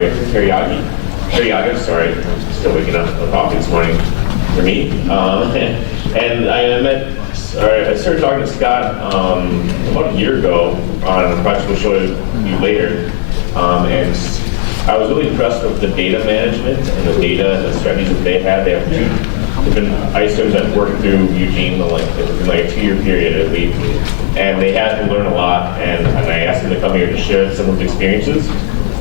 Cariaga, sorry, I'm still waking up a coffee this morning for me. And I started talking to Scott about a year ago on a project we'll show you later. And I was really impressed with the data management and the data and strategies that they had. They have two different ice storms that worked through Eugene in like a 2-year period at least. And they had to learn a lot, and I asked them to come here to share some of the experiences.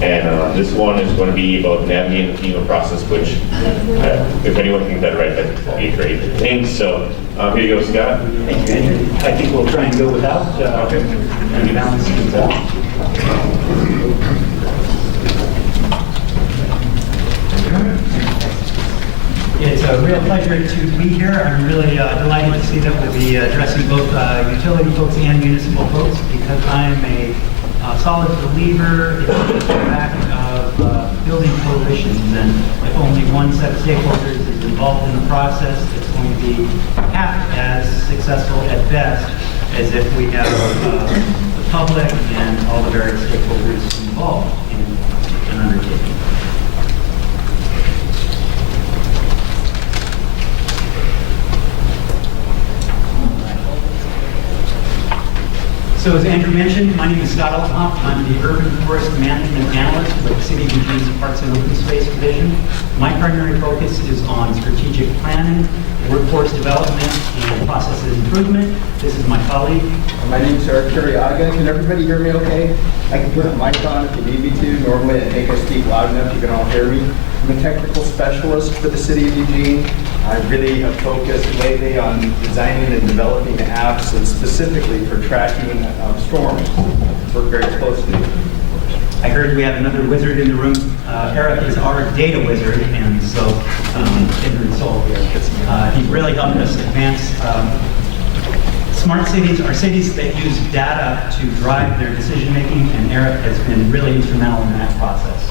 And this one is going to be about navigating the FEMA process, which, if anyone can get that right, that'd be a great thing. So here you go, Scott. Thank you, Andrew. I think we'll try and go without any balance things out. It's a real pleasure to be here. I'm really delighted to see that we'll be addressing both utility folks and municipal folks, because I'm a solid believer in the fact of building coalitions, and if only one set of stakeholders is involved in the process, it's going to be half as successful at best as if we have the public and all the various stakeholders involved in an undertaking. So as Andrew mentioned, my name is Scott Altenhoff. I'm the Urban Forest Management Analyst with the City of Eugene's Parks and Open Space Division. My primary focus is on strategic planning, workforce development, and processes improvement. This is my colleague. My name is Cariaga. Can everybody hear me okay? I can put a mic on if you need me to. Normally I think I speak loud enough you can all hear me. I'm a technical specialist for the City of Eugene. I really have focused lately on designing and developing apps, and specifically for tracking storms. Work very closely. I heard we have another wizard in the room. Eric is our data wizard, and so kindred soul here. He really helped us advance smart cities are cities that use data to drive their decision making, and Eric has been really instrumental in that process.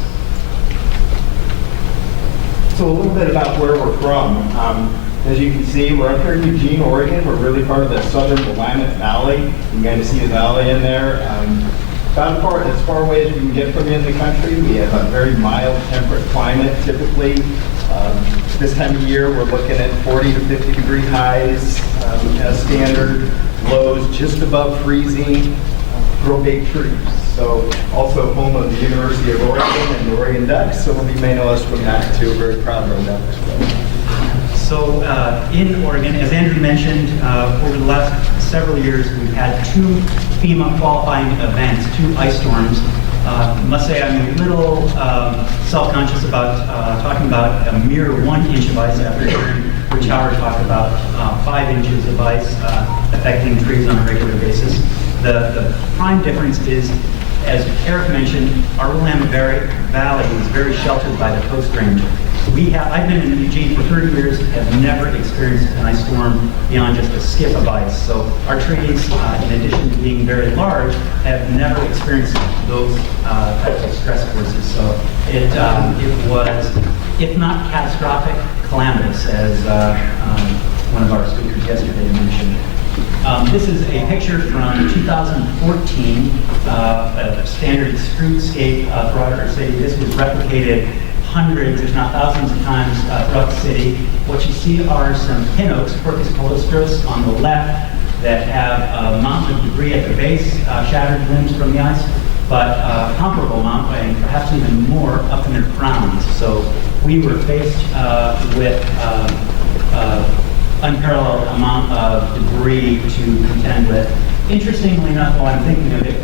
So a little bit about where we're from. As you can see, we're up here in Eugene, Oregon. We're really part of the southern Willamette Valley. You can kind of see the valley in there. About as far away as we can get from in the country. We have a very mild, temperate climate. Typically, this time of year, we're looking at 40 to 50 degree highs as standard, lows just above freezing, real big trees. So also home of the University of Oregon and the Oregon Ducks. Some of you may know us from that too. We're very proud of our Ducks. So in Oregon, as Andrew mentioned, over the last several years, we've had 2 FEMA qualifying events, 2 ice storms. I must say I'm a little self-conscious about talking about a mere 1 inch of ice after hearing Rich Howard talk about 5 inches of ice affecting trees on a regular basis. The prime difference is, as Eric mentioned, our Willamette Valley is very sheltered by the Coast Range. I've been in Eugene for 30 years, have never experienced an ice storm beyond just a skip of ice. So our trees, in addition to being very large, have never experienced those types of stress forces. So it was, if not catastrophic, calamitous, as one of our speakers yesterday mentioned. This is a picture from 2014, a standard streetscape throughout our city. This was replicated hundreds, if not thousands of times throughout the city. What you see are some pin oaks, Quercus palustros, on the left that have a mountain of debris at the base, shattered limbs from the ice, but a comparable amount, and perhaps even more, up in their crowns. So we were faced with unparalleled amount of debris to contend with. Interestingly enough, while I'm thinking of it,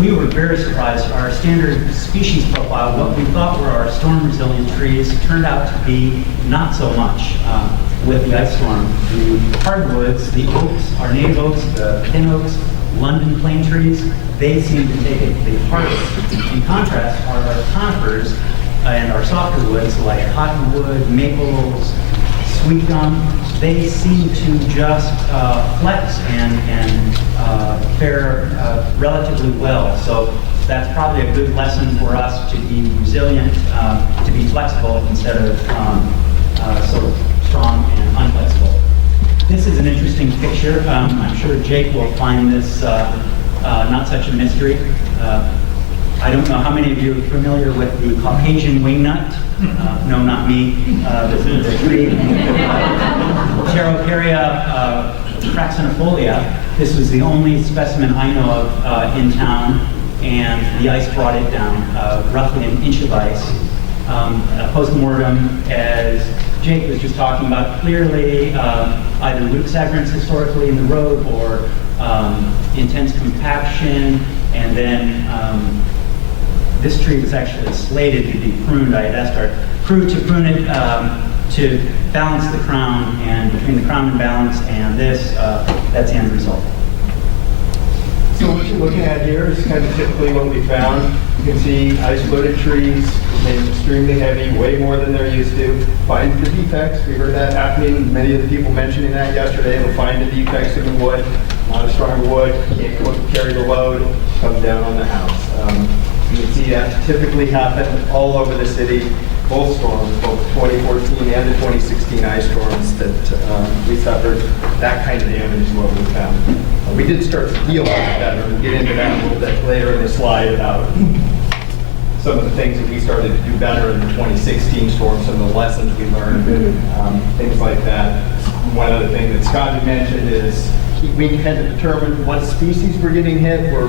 we were very surprised. Our standard species profile, what we thought were our storm resilient trees, turned out to be not so much with the ice storm. The hardwoods, the oaks, our native oaks, the pin oaks, London plane trees, they seem to take it the hardest. In contrast, our conifers and our softer woods like cottonwood, maples, sweet gum, they seem to just flex and fare relatively well. So that's probably a good lesson for us to be resilient, to be flexible instead of sort of strong and unflexible. This is an interesting picture. I'm sure Jake will find this not such a mystery. I don't know how many of you are familiar with the Caucasian wingnut. No, not me. The tree, Cariaga fraxinifolia. This was the only specimen I know of in town, and the ice brought it down, roughly an inch of ice. Post-mortem, as Jake was just talking about, clearly either root segments historically in the road or intense compaction, and then this tree was actually slated to be pruned. I had asked our crew to prune it to balance the crown, and between the crown and balance and this, that's the end result. So what you're looking at here is kind of typically what we found. You can see ice-loaded trees, they're extremely heavy, way more than they're used to. Find the defects. We heard that happening. Many of the people mentioning that yesterday. They'll find the defects in the wood. Not a strong wood, can't carry the load, comes down on the house. You can see that typically happen all over the city. Both storms, both 2014 and the 2016 ice storms that we suffered, that kind of damage is what we found. We did start to deal with that, and we'll get into that a little bit later in the slide about some of the things that we started to do better in the 2016 storm, some of the lessons we learned, things like that. One other thing that Scott had mentioned is we had to determine what species were getting hit. We're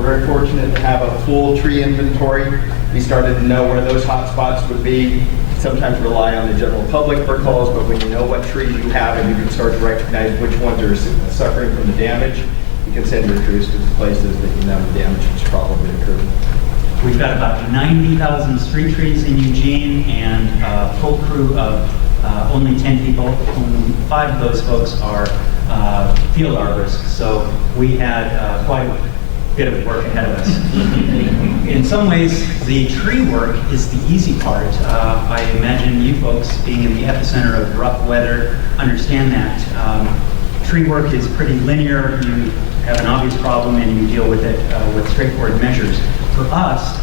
very fortunate to have a full tree inventory. We started to know where those hot spots would be. Sometimes rely on the general public for calls, but when you know what trees you have and you can start to recognize which ones are suffering from the damage, you can send your crews to the places that you know the damage has probably occurred. We've got about 90,000 street trees in Eugene, and a full crew of only 10 people. Only 5 of those folks are field arborists, so we had quite a bit of work ahead of us. In some ways, the tree work is the easy part. I imagine you folks, being in the epicenter of rough weather, understand that. Tree work is pretty linear. You have an obvious problem and you deal with it with straightforward measures. For us,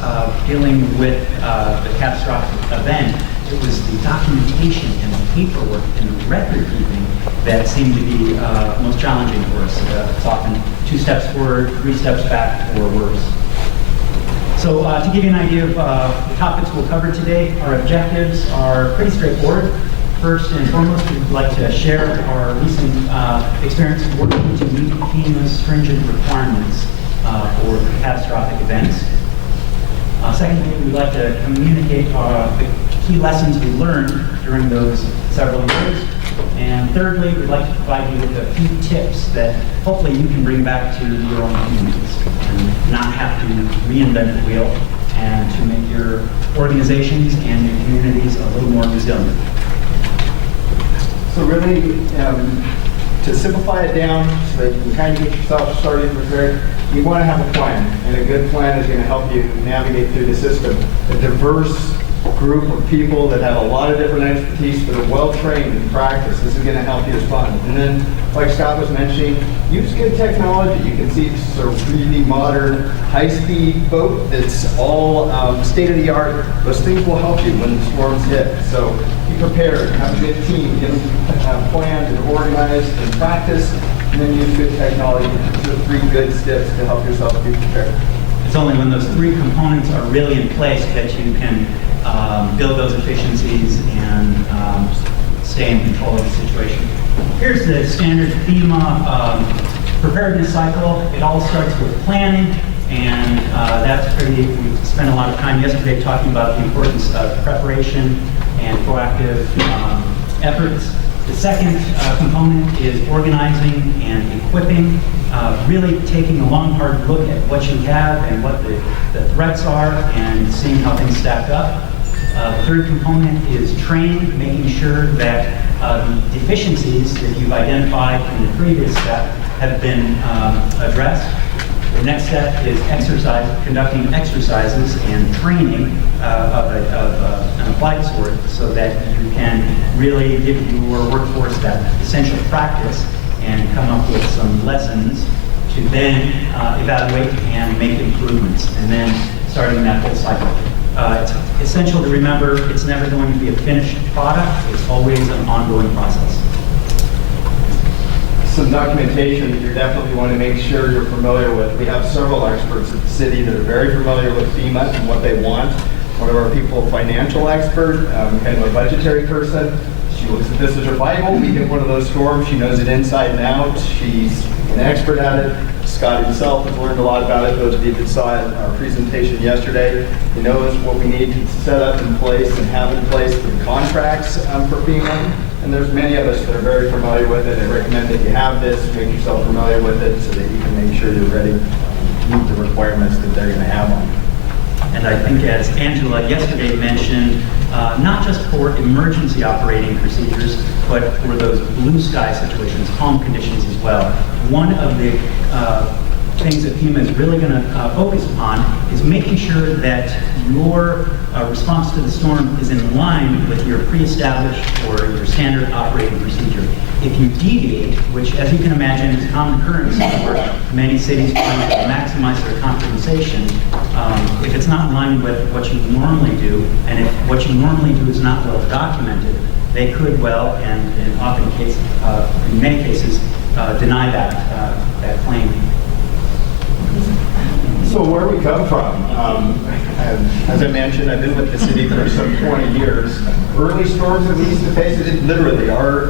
dealing with the catastrophic event, it was the documentation and the paperwork and the record keeping that seemed to be most challenging for us. It's often 2 steps forward, 3 steps back, or worse. So to give you an idea of the topics we'll cover today, our objectives are pretty straightforward. First and foremost, we'd like to share our recent experience working to meet FEMA's stringent requirements for catastrophic events. Secondly, we'd like to communicate the key lessons we learned during those several years. And thirdly, we'd like to provide you with a few tips that hopefully you can bring back to your own communities and not have to reinvent the wheel, and to make your organizations and your communities a little more resilient. So really, to simplify it down so that you can kind of get yourself started prepared, you want to have a plan, and a good plan is going to help you navigate through the system. A diverse group of people that have a lot of different expertise but are well trained in practice. This is going to help you respond. And then, like Scott was mentioning, use good technology. You can see this is a really modern, high-speed boat that's all state-of-the-art. Those things will help you when the storms hit. So be prepared, have a good team, get them planned and organized and practice, and then use good technology. These are 3 good steps to help yourself be prepared. It's only when those 3 components are really in place that you can build those efficiencies and stay in control of the situation. Here's the standard FEMA preparedness cycle. It all starts with planning, and that's pretty, we spent a lot of time yesterday talking about the importance of preparation and proactive efforts. The second component is organizing and equipping, really taking a long, hard look at what you have and what the threats are and seeing how things stack up. The third component is training, making sure that the deficiencies that you've identified in the previous step have been addressed. The next step is conducting exercises and training of an applied sort, so that you can really give your workforce that essential practice and come up with some lessons to then evaluate and make improvements, and then starting that whole cycle. It's essential to remember it's never going to be a finished product. It's always an ongoing process. some documentation that you definitely want to make sure you're familiar with. We have several experts at the city that are very familiar with FEMA and what they want. One of our people, financial expert, kind of a budgetary person. She looks at this as her Bible. We get one of those storms. She knows it inside and out. She's an expert at it. Scott himself has learned a lot about it. Those of you that saw our presentation yesterday, he knows what we need to set up in place and have in place for the contracts for FEMA. And there's many of us that are very familiar with it. I recommend that you have this, make yourself familiar with it so that you can make sure you're ready to meet the requirements that they're going to have on you. And I think, as Angela yesterday mentioned, not just for emergency operating procedures, but for those blue sky situations, calm conditions as well. One of the things that FEMA is really going to focus upon is making sure that your response to the storm is in line with your pre-established or your standard operating procedure. If you deviate, which, as you can imagine, is a common occurrence where many cities try to maximize their compensation, if it's not in line with what you normally do, and if what you normally do is not well documented, they could well, and in many cases, deny that claim. So where we come from, as I mentioned, I've been with the city for some 20 years. Early storms that we used to face, it literally, our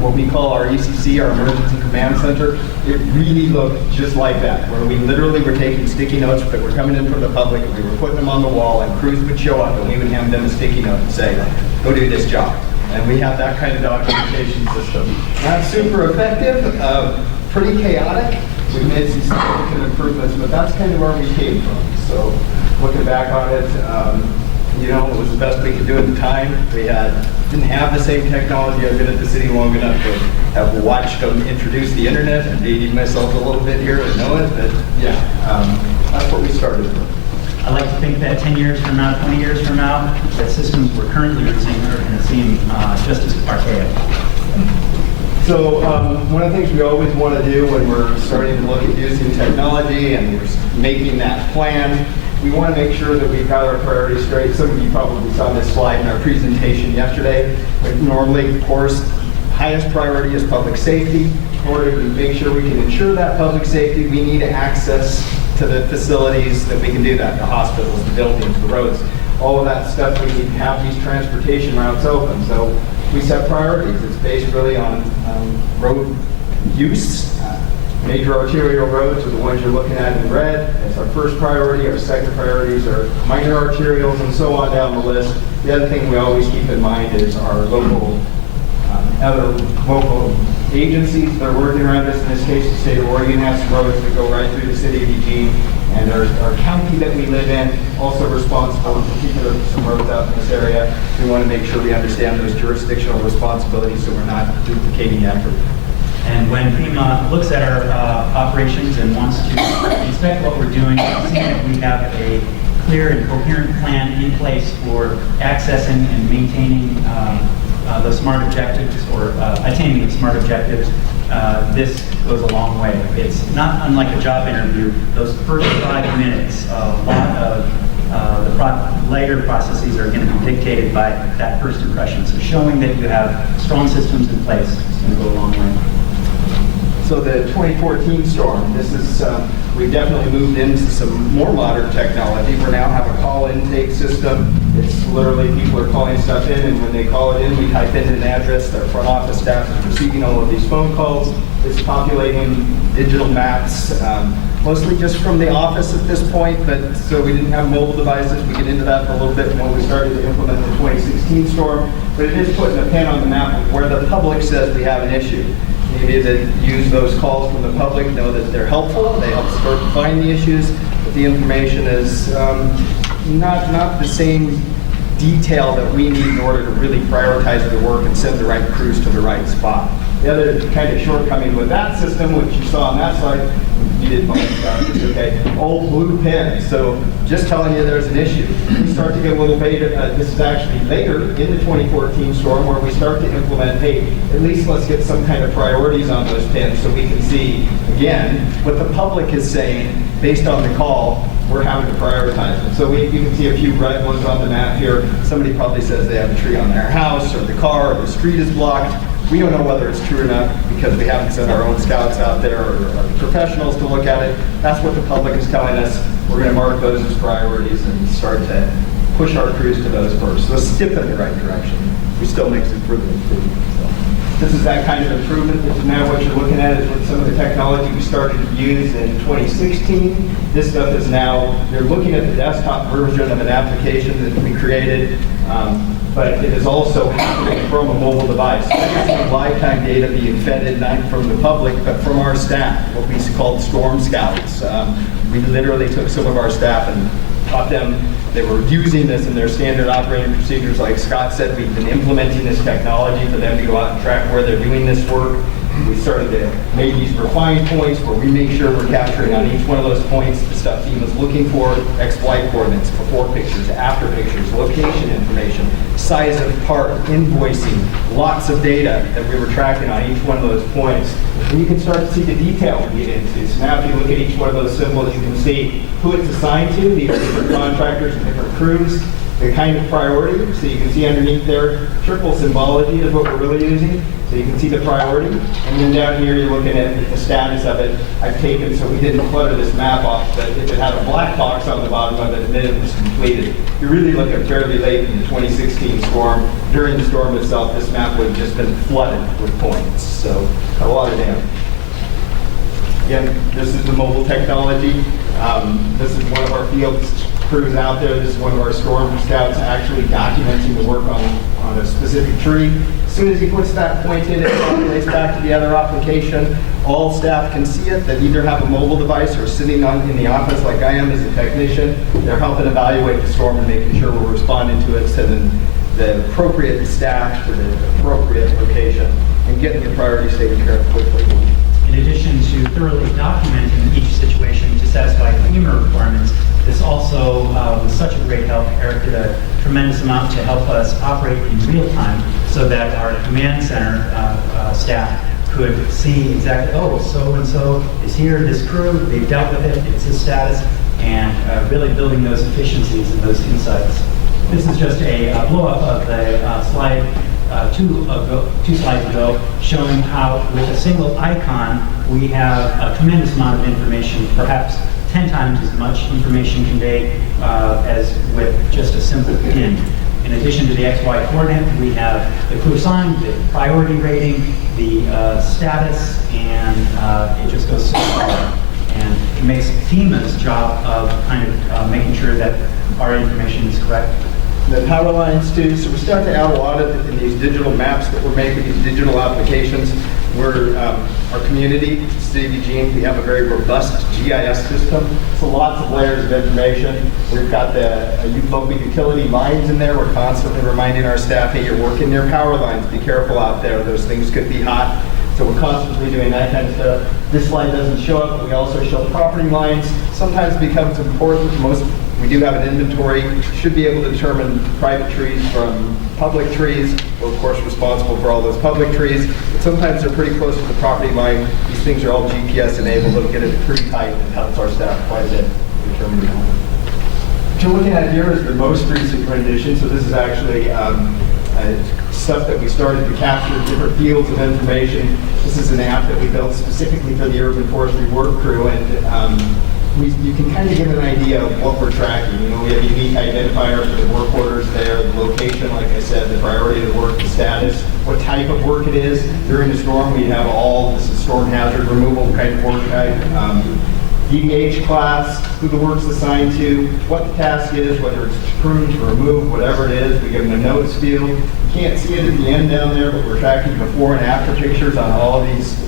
what we call our ECC, our Emergency Command Center, it really looked just like that, where we literally were taking sticky notes that were coming in from the public, and we were putting them on the wall, and crews would show up, and we would hand them a sticky note and say, go do this job. And we have that kind of documentation system. Not super effective, pretty chaotic. We made some significant improvements, but that's kind of where we came from. So looking back on it, it was the best we could do at the time. We didn't have the same technology. I've been at the city long enough to have watched them introduce the internet and dating myself a little bit here to know it, but that's what we started with. I like to think that 10 years from now, 20 years from now, the systems we're currently using are going to seem just as archaic. So one of the things we always want to do when we're starting to look at using technology and we're making that plan, we want to make sure that we've got our priorities straight. Some of you probably saw this slide in our presentation yesterday. But normally, of course, highest priority is public safety. In order to make sure we can ensure that public safety, we need access to the facilities that we can do that, the hospitals, the buildings, the roads, all of that stuff. We need to have these transportation routes open. So we set priorities. It's based really on road use. Major arterial roads are the ones you're looking at in red. That's our first priority. Our second priorities are minor arterials and so on down the list. The other thing we always keep in mind is our other local agencies that are working around us. In this case, the state of Oregon has some roads that go right through the city of Eugene. And our county that we live in also responsible for keeping some roads out in this area. We want to make sure we understand those jurisdictional responsibilities so we're not duplicating effort. And when FEMA looks at our operations and wants to inspect what we're doing, see that we have a clear and coherent plan in place for accessing and maintaining the SMART objectives or attaining the SMART objectives, this goes a long way. It's not unlike a job interview. Those first 5 minutes, a lot of the later processes are going to be dictated by that first impression. So showing that you have strong systems in place is going to go a long way. So the 2014 storm, this is, we've definitely moved into some more modern technology. We now have a call intake system. It's literally people are calling stuff in, and when they call it in, we type in an address. Their front office staff is receiving all of these phone calls. It's populating digital maps, mostly just from the office at this point, but so we didn't have mobile devices. We get into that for a little bit when we started to implement the 2016 storm, but it is putting a pin on the map of where the public says we have an issue. Any of you that use those calls from the public know that they're helpful. They help start to find the issues, but the information is not the same detail that we need in order to really prioritize the work and send the right crews to the right spot. The other kind of shortcoming with that system, which you saw on that slide, you did find stuff, it's okay, old blue pins. So just telling you there's an issue. We start to get a little beta, this is actually later in the 2014 storm where we start to implement, hey, at least let's get some kind of priorities on those pins so we can see, again, what the public is saying based on the call. We're having to prioritize them. So you can see a few red ones on the map here. Somebody probably says they have a tree on their house or the car or the street is blocked. We don't know whether it's true or not because we haven't sent our own scouts out there or professionals to look at it. That's what the public is telling us. We're going to mark those as priorities and start to push our crews to those first. So let's step in the right direction. We still make some further improvement. So this is that kind of improvement. This is now what you're looking at is with some of the technology we started to use in 2016. This stuff is now, you're looking at the desktop version of an application that we created, but it is also happening from a mobile device. That's lifetime data being fed not from the public, but from our staff, what we called Storm Scouts. We literally took some of our staff and taught them. They were using this in their standard operating procedures. Like Scott said, we've been implementing this technology for them to go out and track where they're doing this work. We started to make these refined points where we make sure we're capturing on each one of those points the stuff FEMA's looking for, X-Y coordinates, before pictures, after pictures, location information, size of part, invoicing, lots of data that we were tracking on each one of those points. And you can start to see the detail we get into. So now if you look at each one of those symbols, you can see who it's assigned to. These are different contractors and different crews, the kind of priority. So you can see underneath there, triple symbology is what we're really using. So you can see the priority. And then down here, you're looking at the status of it. I've taken, so we didn't clutter this map off, but if it had a black box on the bottom of it, then it was completed. You're really looking fairly late in the 2016 storm. During the storm itself, this map would have just been flooded with points. So a lot of damage. Again, this is the mobile technology. This is one of our field crews out there. This is one of our storm scouts actually documenting the work on a specific tree. As soon as he puts that point in, it populates back to the other application. All staff can see it that either have a mobile device or sitting in the office like I am as a technician. They're helping evaluate the storm and making sure we're responding to it, sending the appropriate staff to the appropriate location and getting the priorities taken care of quickly. In addition to thoroughly documenting each situation to satisfy FEMA requirements, this also was such a great help. Eric did a tremendous amount to help us operate in real time so that our command center staff could see exactly, oh, so-and-so is here, this crew, they've dealt with it, it's his status, and really building those efficiencies and those insights. This is just a blow-up of the slide two slides ago, showing how with a single icon we have a tremendous amount of information, perhaps 10 times as much information conveyed as with just a simple pin. In addition to the XY coordinate, we have the crew sign, the priority rating, the status, and it just goes so far. And it makes FEMA's job of kind of making sure that our information is correct. The power lines too, so we start to add a lot of in these digital maps that we're making, these digital applications. We're, our community, City of Eugene, we have a very robust GIS system, so lots of layers of information. We've got the local utility lines in there. We're constantly reminding our staff, hey, you're working near power lines, be careful out there, those things could be hot. So we're constantly doing that kind of stuff. This slide doesn't show it, but we also show property lines. Sometimes becomes important. We do have an inventory. Should be able to determine private trees from public trees. We're of course responsible for all those public trees. But sometimes they're pretty close to the property line. These things are all GPS enabled. It'll get it pretty tight and helps our staff quite a bit determine that. What you're looking at here is the most recent rendition. So this is actually stuff that we started to capture different fields of information. This is an app that we built specifically for the urban forestry work crew, and you can kind of get an idea of what we're tracking. You know, we have a unique identifier for the work orders there, the location, like I said, the priority of the work, the status, what type of work it is. During the storm, we have this is storm hazard removal kind of work type. DDH class, who the work's assigned to, what the task is, whether it's to prune, to remove, whatever it is. We give them a notes field. You can't see it at the end down there, but we're tracking before and after pictures on all of these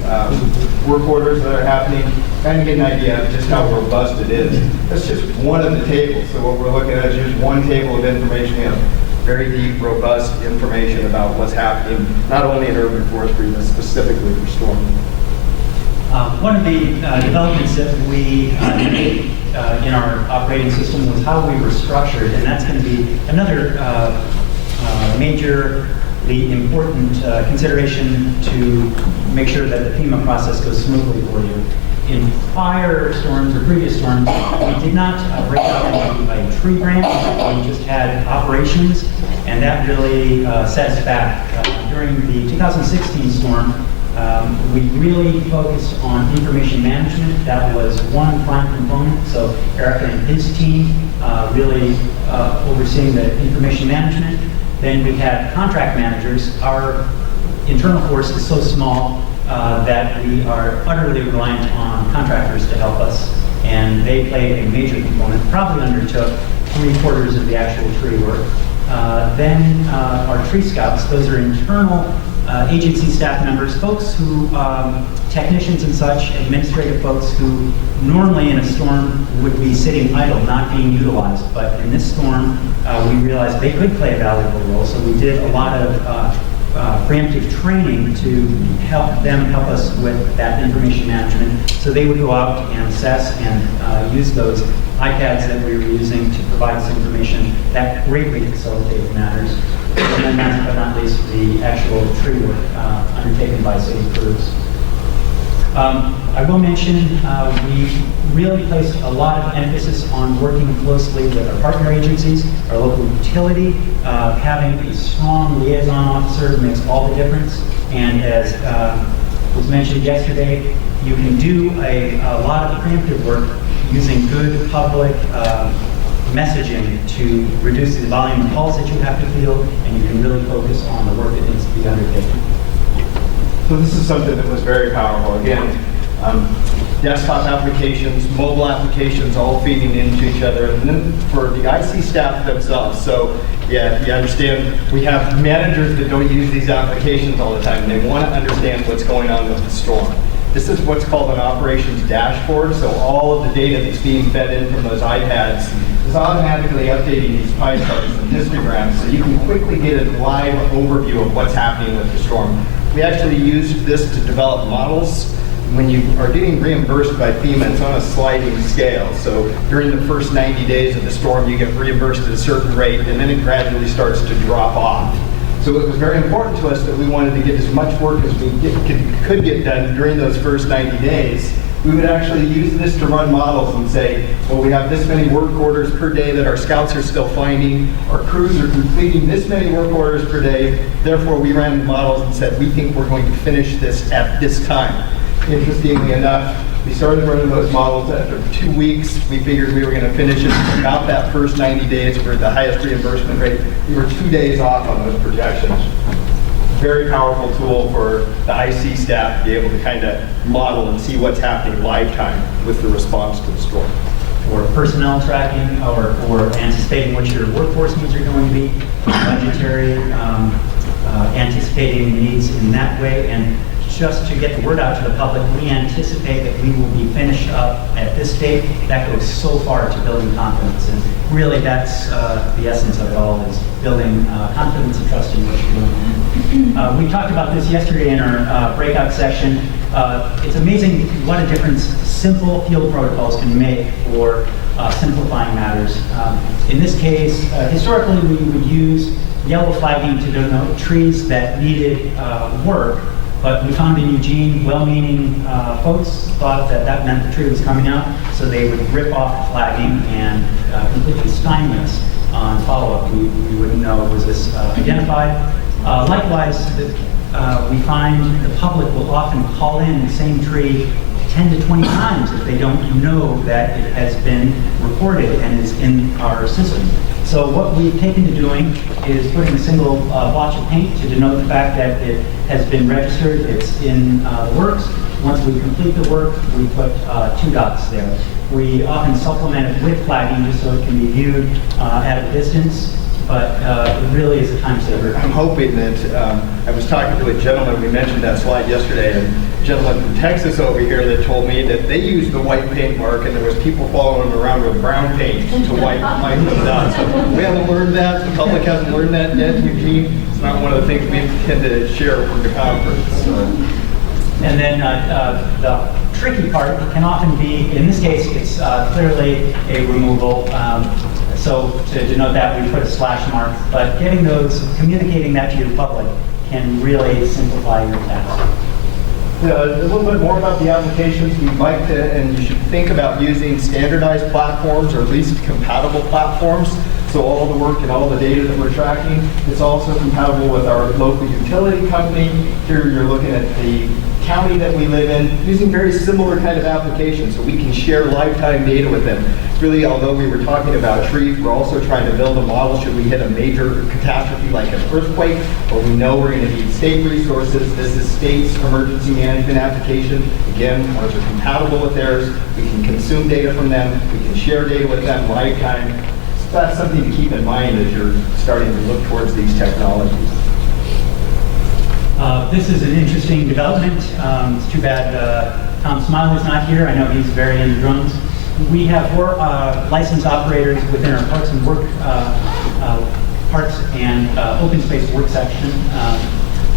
work orders that are happening. Kind of get an idea of just how robust it is. That's just one of the tables. So what we're looking at is just one table of information. We have very deep, robust information about what's happening, not only in urban forestry, but specifically for storm. One of the developments that we made in our operating system was how we were structured, and that's going to be another majorly important consideration to make sure that the FEMA process goes smoothly for you. in prior storms or previous storms, we did not break out into a tree branch. We just had operations, and that really set us back. During the 2016 storm, we really focused on information management. That was one prime component. So Eric and his team really overseeing the information management. Then we had contract managers. Our internal force is so small that we are utterly reliant on contractors to help us, and they played a major component, probably undertook 3/4 of the actual tree work. Then our tree scouts, those are internal agency staff members, folks who, technicians and such, administrative folks who normally in a storm would be sitting idle, not being utilized. But in this storm, we realized they could play a valuable role, so we did a lot of preemptive training to help us with that information management. So they would go out and assess and use those iPads that we were using to provide us information that greatly facilitated matters. And then last but not least, the actual tree work undertaken by city crews. I will mention we really placed a lot of emphasis on working closely with our partner agencies, our local utility. Having a strong liaison officer makes all the difference. And as was mentioned yesterday, you can do a lot of preemptive work using good public messaging to reduce the volume of calls that you have to field, and you can really focus on the work that needs to be undertaken. So this is something that was very powerful. Again, desktop applications, mobile applications, all feeding into each other. And then for the IC staff themselves, so yeah, you understand, we have managers that don't use these applications all the time, and they want to understand what's going on with the storm. This is what's called an operations dashboard, so all of the data that's being fed in from those iPads is automatically updating these pie charts and histograms, so you can quickly get a live overview of what's happening with the storm. We actually used this to develop models. When you are getting reimbursed by FEMA, it's on a sliding scale. So during the first 90 days of the storm, you get reimbursed at a certain rate, and then it gradually starts to drop off. So it was very important to us that we wanted to get as much work as we could get done during those first 90 days. We would actually use this to run models and say, well, we have this many work orders per day that our scouts are still finding. Our crews are completing this many work orders per day. Therefore, we ran the models and said, we think we're going to finish this at this time. Interestingly enough, we started running those models after 2 weeks. We figured we were going to finish it about that first 90 days for the highest reimbursement rate. We were 2 days off on those projections. Very powerful tool for the IC staff to be able to kind of model and see what's happening live time with the response to the storm. Or personnel tracking, or anticipating what your workforce needs are going to be, budgetary, anticipating needs in that way, and just to get the word out to the public, we anticipate that we will be finished up at this date. That goes so far to building confidence, and really that's the essence of it all, is building confidence and trust in what you're doing. We talked about this yesterday in our breakout session. It's amazing what a difference simple field protocols can make for simplifying matters. In this case, historically we would use yellow flagging to denote trees that needed work. But we found in Eugene, well-meaning folks thought that that meant the tree was coming out, so they would rip off the flagging and completely stymie us on follow-up. We wouldn't know, was this identified? Likewise, we find the public will often call in the same tree 10 to 20 times if they don't know that it has been reported and is in our system. So what we've taken to doing is putting a single blotch of paint to denote the fact that it has been registered, it's in the works. Once we complete the work, we put 2 dots there. We often supplement it with flagging just so it can be viewed at a distance, but it really is a time saver. I'm hoping that, I was talking to a gentleman, we mentioned that slide yesterday, and a gentleman from Texas over here that told me that they used the white paint mark and there was people following them around with brown paint to wipe them down. So we haven't learned that, the public hasn't learned that yet, Eugene. It's not one of the things we intend to share from the conference. So. And then the tricky part can often be, in this case, it's clearly a removal. So to denote that, we put a slash mark. But communicating that to your public can really simplify your task. A little bit more about the applications. We'd like to, and you should think about using standardized platforms or at least compatible platforms. So all the work and all the data that we're tracking, it's also compatible with our local utility company. Here you're looking at the county that we live in, using very similar kind of applications so we can share lifetime data with them. Really, although we were talking about trees, we're also trying to build a model should we hit a major catastrophe like an earthquake, or we know we're going to need state resources. This is state's emergency management application. Again, ours are compatible with theirs. We can consume data from them. We can share data with them lifetime. So that's something to keep in mind as you're starting to look towards these technologies. This is an interesting development. It's too bad Tom Smiley's not here. I know he's very into drones. We have 4 licensed operators within our Parks and Open Space work section,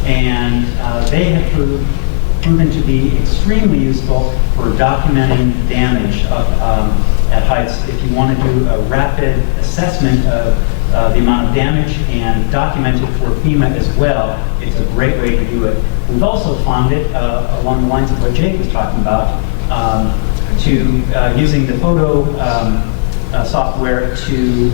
and they have proven to be extremely useful for documenting damage at heights. If you want to do a rapid assessment of the amount of damage and document it for FEMA as well, it's a great way to do it. We've also found it along the lines of what Jake was talking about, using the photo software to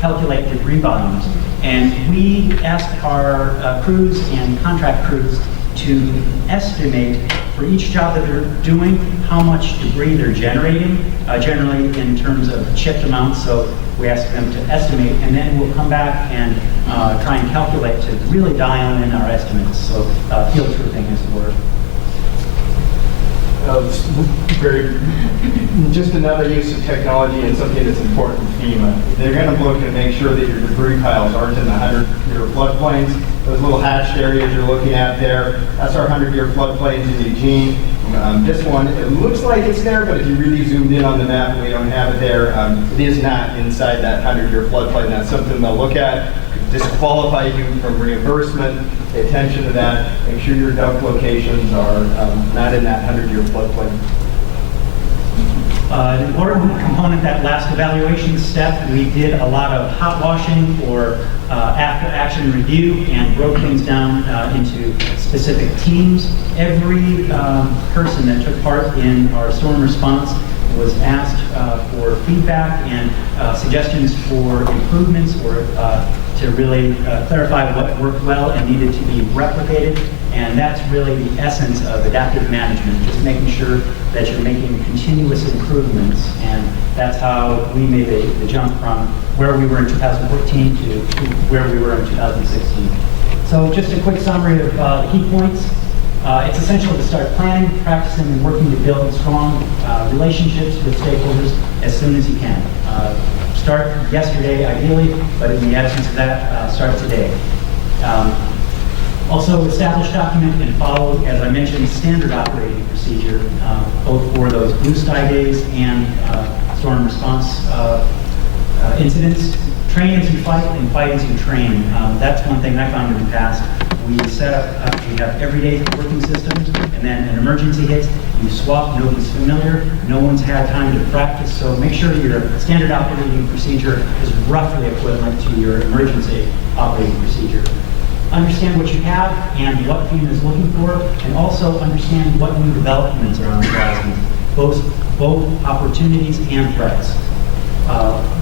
calculate debris volumes. And we asked our crews and contract crews to estimate for each job that they're doing how much debris they're generating, generally in terms of chipped amounts. So we ask them to estimate, and then we'll come back and try and calculate to really dial in our estimates. So field proofing is the word. Just another use of technology and something that's important to FEMA. They're going to look and make sure that your debris piles aren't in the 100-year floodplains. Those little hatched areas you're looking at there, that's our 100-year floodplains in Eugene. This one, it looks like it's there, but if you really zoomed in on the map and we don't have it there, it is not inside that 100-year floodplain. That's something they'll look at, disqualify you from reimbursement. Pay attention to that. Make sure your dump locations are not in that 100-year floodplain. An important component, that last evaluation step, we did a lot of hot washing or after action review and broke things down into specific teams. Every person that took part in our storm response was asked for feedback and suggestions for improvements or to really clarify what worked well and needed to be replicated. And that's really the essence of adaptive management, just making sure that you're making continuous improvements. And that's how we made the jump from where we were in 2014 to where we were in 2016. So just a quick summary of the key points. It's essential to start planning, practicing, and working to build strong relationships with stakeholders as soon as you can. Start yesterday, ideally, but in the absence of that, start today. Also, establish, document, and follow, as I mentioned, standard operating procedure, both for those blue sky days and storm response incidents. Train as you fight and fight as you train. That's one thing I found in the past. We set up, we have everyday working systems, and then an emergency hits, you swap, nobody's familiar, no one's had time to practice, so make sure your standard operating procedure is roughly equivalent to your emergency operating procedure. Understand what you have and what FEMA is looking for, and also understand what new developments are on the horizon, both opportunities and threats.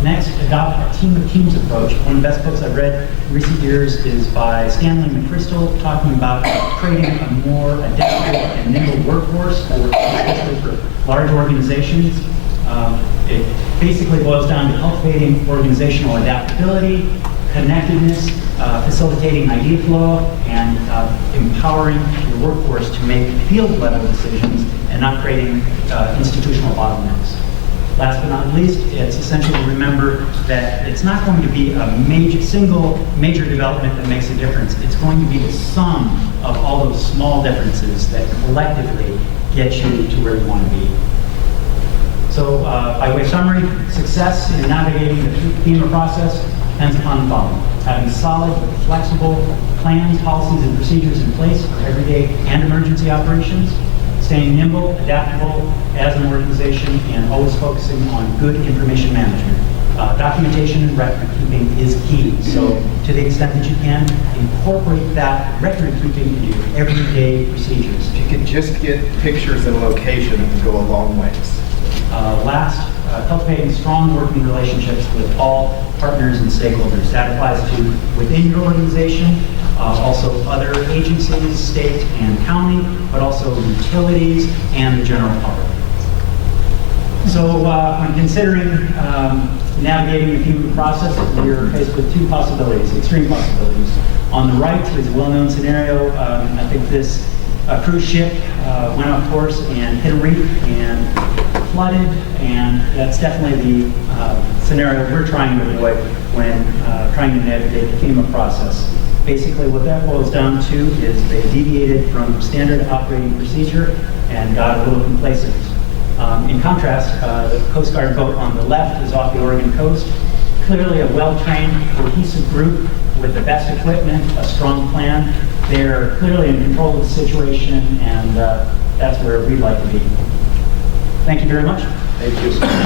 Next, adopt a team of teams approach. One of the best books I've read in recent years is by Stanley McChrystal, talking about creating a more adaptable and nimble workforce, especially for large organizations. It basically boils down to cultivating organizational adaptability, connectedness, facilitating idea flow, and empowering the workforce to make field-level decisions and not creating institutional bottlenecks. Last but not least, it's essential to remember that it's not going to be a single major development that makes a difference. It's going to be the sum of all those small differences that collectively get you to where you want to be. So, by way of summary, success in navigating the FEMA process depends upon the following: having solid but flexible plans, policies, and procedures in place for everyday and emergency operations, staying nimble, adaptable as an organization, and always focusing on good information management. Documentation and record keeping is key. So to the extent that you can, incorporate that record keeping into your everyday procedures. If you could just get pictures and location, it would go a long ways. Last, cultivating strong working relationships with all partners and stakeholders. That applies to within your organization, also other agencies, state and county, but also utilities and the general public. So when considering navigating the FEMA process, we're faced with two possibilities, extreme possibilities. On the right is a well-known scenario. I think this cruise ship went off course and hit a reef and flooded, and that's definitely the scenario we're trying to avoid when trying to navigate the FEMA process. Basically, what that boils down to is they deviated from standard operating procedure and got a little complacent. In contrast, the Coast Guard boat on the left is off the Oregon coast. Clearly a well-trained, cohesive group with the best equipment, a strong plan. They're clearly in control of the situation, and that's where we'd like to be. Thank you very much. Thank you.